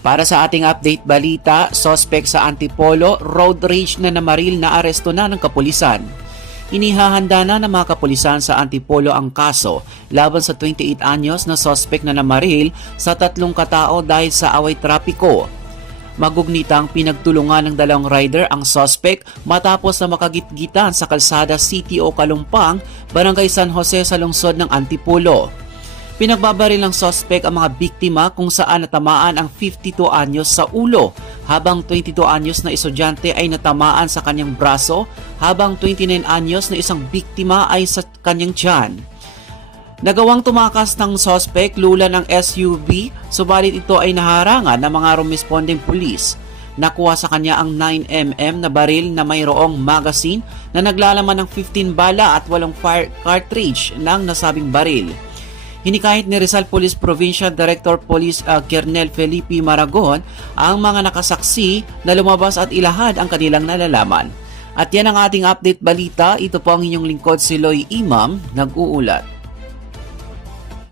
Para sa ating update balita, suspect sa Antipolo, road rage na namaril na aresto na ng kapulisan. Inihahanda na ng mga kapulisan sa Antipolo ang kaso laban sa 28 anyos na suspect na namaril sa 3 katao dahil sa away trapiko. Magugnitang pinagtulungan ng 2 rider ang suspect matapos na makagitgitan sa kalsada City o Kalumpang, Barangay San Jose sa lungsod ng Antipolo. Pinagbabaril ng suspect ang mga biktima kung saan natamaan ang 52 anyos sa ulo, habang 22 anyos na estudyante ay natamaan sa kanyang braso, habang 29 anyos na isang biktima ay sa kanyang tiyan. Nagawang tumakas ng suspect lula ng SUV, subalit ito ay naharangan ng mga rumesponding pulis. Nakuha sa kanya ang 9mm na baril na mayroong magazine na naglalaman ng 15 bala at 8 fire cartridge ng nasabing baril. Hinikayat ni Rizal Police Provincial Director Police Kernel Felipe Maragon ang mga nakasaksi na lumabas at ilahad ang kanilang nalalaman. At yan ang ating update balita. Ito po ang inyong lingkod si Loy Imam, nag-uulat.